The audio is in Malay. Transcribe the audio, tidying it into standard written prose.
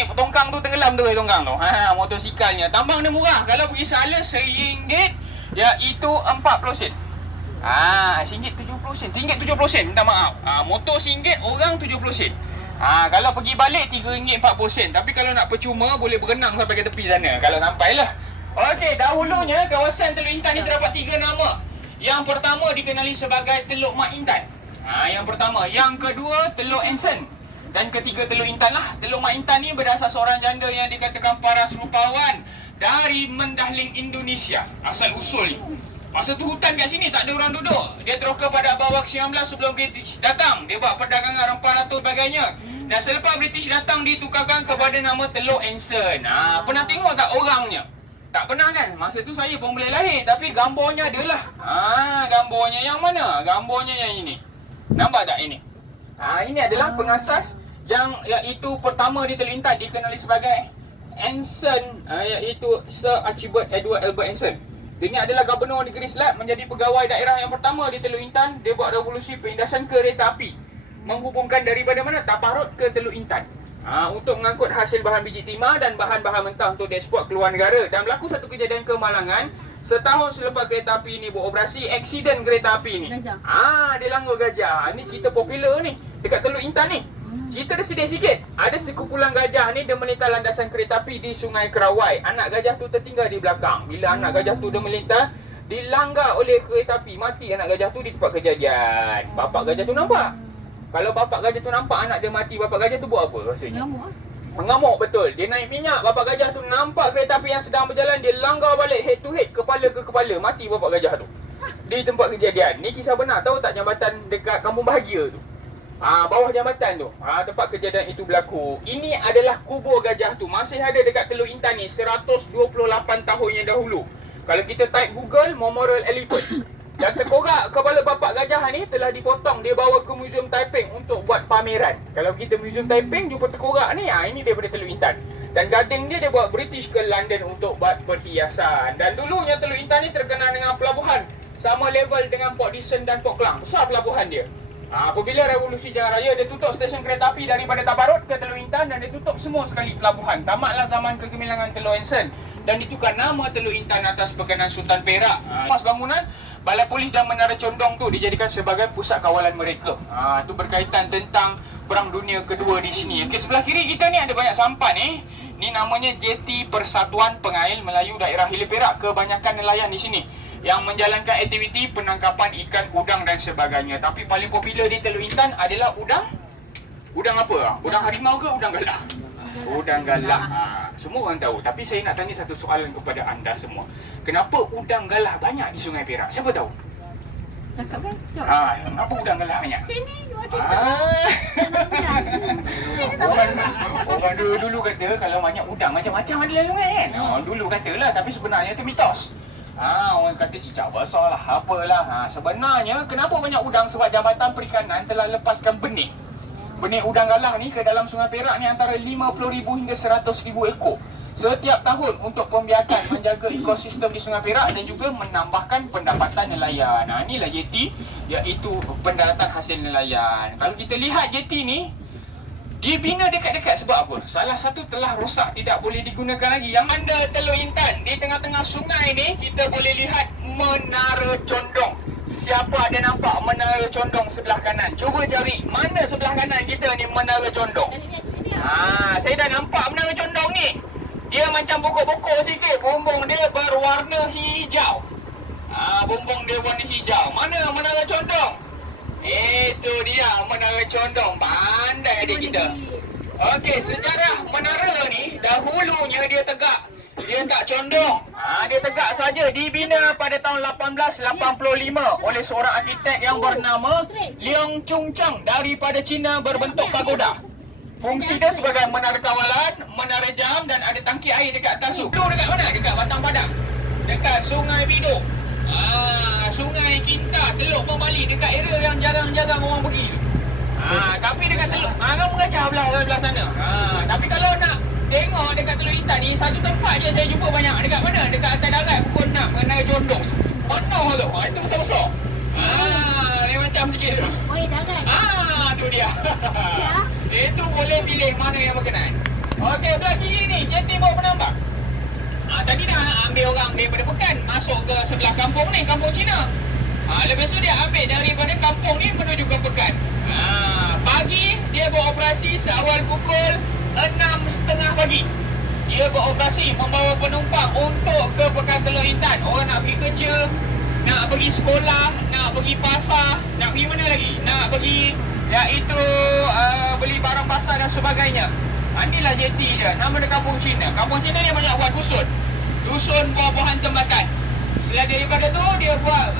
naik tongkang tu tenggelam tu tongkang tu. Motosikalnya. Tambang dia murah. Kalau pergi Sala RM1 iaitu 40 sen. RM1.70. RM1.70 minta maaf. Motor RM1, orang 70 sen. Kalau pergi balik RM3.40. Tapi kalau nak percuma boleh berenang sampai ke tepi sana kalau sampailah. Okey, dahulunya kawasan Teluk Intan ni terdapat 3 nama. Yang pertama dikenali sebagai Teluk Mak Intan. Yang pertama. Yang kedua Teluk Ensen. Dan ketiga Teluk Intan lah. Teluk Mak Intan ni berdasar seorang janda yang dikatakan paras rupawan dari Mendahling, Indonesia. Asal usul ni. Masa tu hutan kat sini tak ada orang duduk. Dia teroka pada abad 19 sebelum British datang. Dia buat perdagangan rempah dan sebagainya. Dan selepas British datang ditukarkan kepada nama Teluk Ensen. Pernah tengok tak orangnya? Tak pernah kan? Masa tu saya pun boleh lahir. Tapi gambarnya adalah. Gambarnya yang mana? Gambarnya yang ini. Nampak tak ini? Ini adalah pengasas yang iaitu pertama di Teluk Intan dikenali sebagai Ensen, iaitu Sir Archibald Edward Albert Ensen. Dia ni adalah Gubernur Negeri Selat, menjadi pegawai daerah yang pertama di Teluk Intan. Dia buat revolusi perindasan kereta api menghubungkan daripada mana? Taparut ke Teluk Intan. Untuk mengangkut hasil bahan biji timah dan bahan-bahan mentah untuk dieksport ke luar negara. Dan berlaku satu kejadian kemalangan setahun selepas kereta api ini beroperasi, aksiden kereta api ini. Dia langgar gajah. Ini cerita popular ni dekat Teluk Intan ni. Cerita dia sedih sikit. Ada sekumpulan gajah ni dia melintas landasan kereta api di Sungai Kerawai. Anak gajah tu tertinggal di belakang. Bila anak gajah tu dia melintas, dilanggar oleh kereta api. Mati anak gajah tu di tempat kejadian. Bapak gajah tu nampak. Kalau bapak gajah tu nampak anak dia mati, bapak gajah tu buat apa rasanya? Mengamuk betul. Dia naik minyak. Bapak gajah tu nampak kereta api yang sedang berjalan, dia langgar balik head to head, kepala ke kepala. Mati bapak gajah tu di tempat kejadian. Ni kisah benar. Tahu tak jambatan dekat Kampung Bahagia tu? Bawah jambatan tu, tempat kejadian itu berlaku. Ini adalah kubur gajah tu. Masih ada dekat Teluk Intan ni 128 tahun yang dahulu. Kalau kita type Google Memorial Elephant, dan terkorak kepala bapak gajah ni telah dipotong. Dia bawa ke Museum Taiping untuk buat pameran. Kalau kita Museum Taiping jumpa terkorak ni, ini daripada Teluk Intan. Dan gading dia buat British ke London untuk buat perhiasan. Dan dulunya Teluk Intan ni terkenal dengan pelabuhan sama level dengan Port Dickson dan Port Klang. Besar pelabuhan dia. Apabila revolusi Jalan Raya, dia tutup stesen kereta api daripada Tabarut ke Teluk Intan dan dia tutup semua sekali pelabuhan. Tamatlah zaman kegemilangan Teluk Ensen dan ditukar nama Teluk Intan atas pekanan Sultan Perak. Pas bangunan Balai Polis dan Menara Condong tu dijadikan sebagai pusat kawalan mereka. Itu berkaitan tentang Perang Dunia Kedua di sini. Okey, sebelah kiri kita ni ada banyak sampan ni. Ni namanya Jeti Persatuan Pengail Melayu Daerah Hilir Perak. Kebanyakan nelayan di sini yang menjalankan aktiviti penangkapan ikan udang dan sebagainya. Tapi paling popular di Teluk Intan adalah udang. Udang apa? Udang harimau ke udang galah? Udang galah. Semua orang tahu. Tapi saya nak tanya satu soalan kepada anda semua. Kenapa udang galah banyak di Sungai Perak? Siapa tahu? Cakap kan? Kenapa udang galah banyak? Ini Orang dulu kata kalau banyak udang macam-macam ada dalam sungai kan? Dulu katalah, tapi sebenarnya itu mitos. Orang kata cicak basah lah, apalah. Sebenarnya kenapa banyak udang? Sebab Jabatan Perikanan telah lepaskan benih. Benih udang galah ni ke dalam Sungai Perak ni antara 50,000 hingga 100,000 ekor setiap tahun untuk pembiakan menjaga ekosistem di Sungai Perak dan juga menambahkan pendapatan nelayan. Inilah jeti, iaitu pendaratan hasil nelayan. Kalau kita lihat jeti ni, dibina dekat-dekat sebab apa? Salah satu telah rosak, tidak boleh digunakan lagi. Yang mana Teluk Intan, di tengah-tengah sungai ni kita boleh lihat Menara Condong. Siapa ada nampak Menara Condong sebelah kanan? Cuba cari mana sebelah kanan kita ni Menara Condong. Saya dah nampak Menara Condong ni. Dia macam pokok-pokok sikit. Bumbung dia berwarna hijau. Bumbung dia warna hijau. Mana Menara Condong? Itu dia Menara Condong. Pandai adik kita. Okey, sejarah menara ni dahulunya dia tegak. Dia tak condong. Dia tegak saja. Dibina pada tahun 1885 oleh seorang arkitek yang bernama Leong Chung Chang daripada China, berbentuk pagoda. Fungsi dia sebagai menara kawalan, menara jam dan ada tangki air dekat atas tu. Tu dekat mana? Dekat Batang Padang. Dekat Sungai Biduk. Sungai Kinta, Teluk Membali, dekat area yang jarang-jarang orang pergi. Tapi dekat Teluk, kamu gajah belah sana. Tapi kalau nak tengok dekat Teluk Intan ni, satu tempat je saya jumpa banyak. Dekat mana? Dekat atas darat pukul 6, Menara Condong. Penuh tu. Itu besar-besar. Lain macam sikit tu. Oh, darat. Tu dia. Ya. Itu boleh pilih mana yang berkenan. Okey, belah kiri ni, jeti bawa penambang. Tadi dah ambil orang daripada Pekan, masuk ke sebelah kampung ni, kampung Cina. Lepas tu dia ambil daripada kampung ni menuju ke Pekan. Pagi, dia beroperasi seawal pukul 6.30 pagi. Dia beroperasi membawa penumpang untuk ke Pekan Teluk Intan. Orang nak pergi kerja, nak pergi sekolah, nak pergi pasar, nak pergi mana lagi? Nak pergi, iaitu beli barang pasar dan sebagainya. Inilah jeti dia. Nama dia Kampung Cina. Kampung Cina dia banyak buat dusun. Dusun buah-buahan tempatan. Selain daripada tu, dia buat